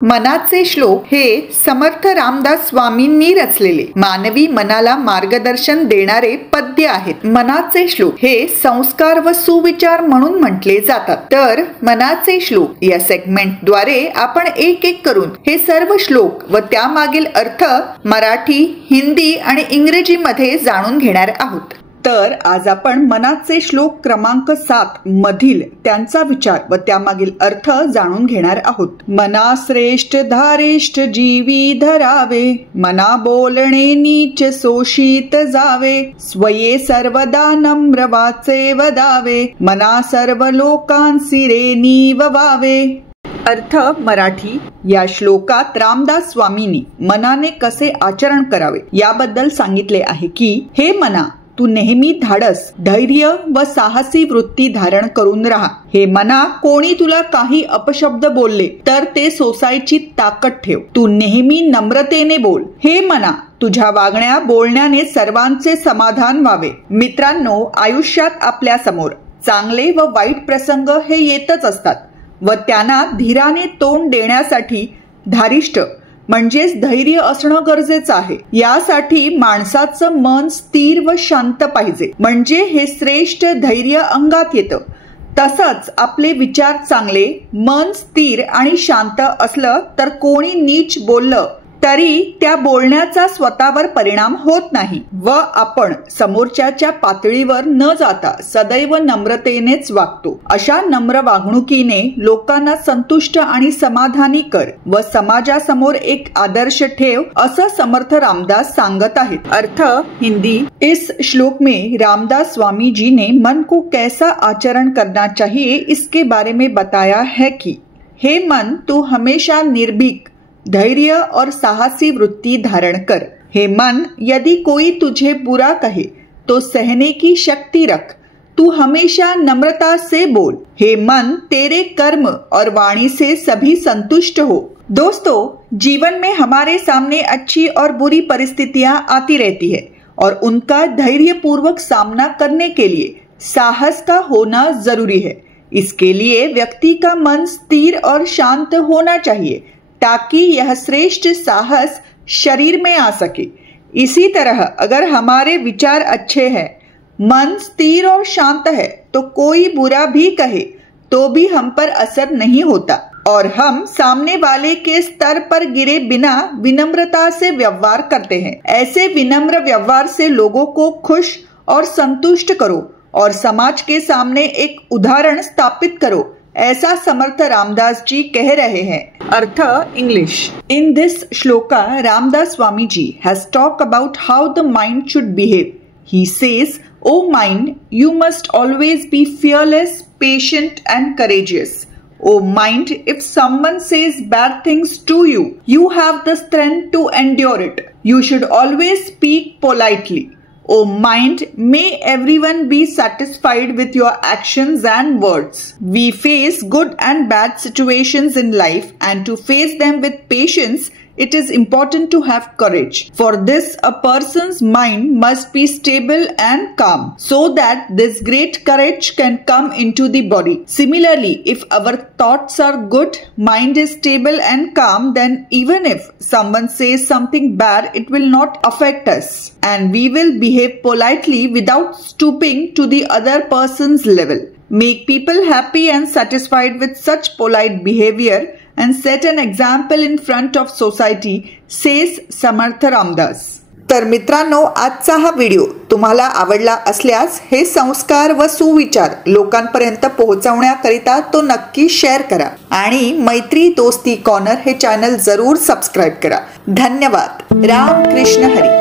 मनाचे श्लोक हे समर्थ रामदास स्वामींनी रचलेले मानवी मनाला मार्गदर्शन देणारे पद्य आहेत। मनाचे श्लोक हे संस्कार व सुविचार म्हणून म्हटले जातात। तर मनाचे श्लोक या सेगमेंटद्वारे आपण एक एक करून हे सर्व श्लोक व त्यामागील अर्थ मराठी, हिंदी आणि इंग्रजी मध्ये जाणून घेणार आहोत। तर आज आपण मनाचे श्लोक क्रमांक 7 मधील त्यांचा विचार व त्यामागील अर्थ जाणून घेणार आहोत। मना श्रेष्ठ धारिष्ठ जीवी धरावे, मना बोलणे नीच शोषित जावे, स्वये सर्वदा नम्र वाचे वदावे, मना सर्व लोकांसी रे निववावे। अर्थ मराठी। या श्लोकात रामदास स्वामींनी मनाने कसे आचरण करावे याबद्दल सांगितले आहे की हे मना, तू नेहमी धाडस, धैर्य व साहसी वृत्ती धारण करून राहा। हे मना, कोणी तुला काही अपशब्द बोलले तर ते सोसायची ताकद ठेव। तू नेहमी नम्रतेने बोल। हे मना, तुझ्या वागण्या बोलण्याने सर्वांचे समाधान व्हावे। मित्रांनो, आयुष्यात आपल्या समोर चांगले व वाईट प्रसंग हे येतच असतात व त्यांना धीराने तोंड देण्यासाठी धारिष्ठ म्हणजेच धैर्य असणं गरजेचं आहे। यासाठी माणसाचं मन स्थिर व शांत पाहिजे, म्हणजे हे श्रेष्ठ धैर्य अंगात येतं। तसंच आपले विचार चांगले, मन स्थिर आणि शांत असलं तर कोणी नीच बोललं तरी त्या बोलण्याचा स्वतःवर परिणाम होत नाही व आपण समोरच्याच्या पातळीवर न जाता सदैव नम्रतेनेच वागतो। अशा नम्र वागणुकीने लोकांना संतुष्ट आणि समाधानी कर व समाजासमोर एक आदर्श ठेव, असं समर्थ रामदास सांगत आहेत। अर्थ हिंदी। इस श्लोक में रामदास स्वामी जी ने मन को कैसा आचरण करना चाहिए इसके बारे में बताया है कि हे मन, तू हमेशा निर्भीक, धैर्य और साहसी वृत्ति धारण कर। हे मन, यदि कोई तुझे बुरा कहे तो सहने की शक्ति रख। तू हमेशा नम्रता से बोल। हे मन, तेरे कर्म और वाणी से सभी संतुष्ट हो। दोस्तों, जीवन में हमारे सामने अच्छी और बुरी परिस्थितियां आती रहती है और उनका धैर्यपूर्वक सामना करने के लिए साहस का होना जरूरी है। इसके लिए व्यक्ति का मन स्थिर और शांत होना चाहिए ताकि यह श्रेष्ठ साहस शरीर में आ सके। इसी तरह अगर हमारे विचार अच्छे हैं, मन स्थिर और शांत है, तो कोई बुरा भी कहे तो भी हम पर असर नहीं होता और हम सामने वाले के स्तर पर गिरे बिना विनम्रता से व्यवहार करते हैं। ऐसे विनम्र व्यवहार से लोगों को खुश और संतुष्ट करो और समाज के सामने एक उदाहरण स्थापित करो, ऐसा समर्थ रामदास जी कह रहे हैं। अर्थ English. In this shloka, Ramdas Swami ji has talked about how the mind should behave. He says, "O mind, you must always be fearless, patient and courageous. O mind, if someone says bad things to you, you have the strength to endure it. You should always speak politely. O mind, may everyone be satisfied with your actions and words. We face good and bad situations in life, and to face them with patience, it is important to have courage. For this, a person's mind must be stable and calm, so that this great courage can come into the body. Similarly, if our thoughts are good, mind is stable and calm, then even if someone says something bad, it will not affect us, and we will behave politely without stooping to the other person's level. Make people happy and satisfied with such polite behavior and set an example in front of society, says Samarth Ramdas. तर मित्रांनो, आजचा हा video तुम्हाला आवडला असल्यास हे संस्कार व सुविचार लोकांपर्यंत पोहोचवण्याकरिता तो नक्की शेअर करा आणि मैत्री दोस्ती कॉर्नर हे चॅनल जरूर सबस्क्राइब करा। धन्यवाद। राम कृष्ण हरी।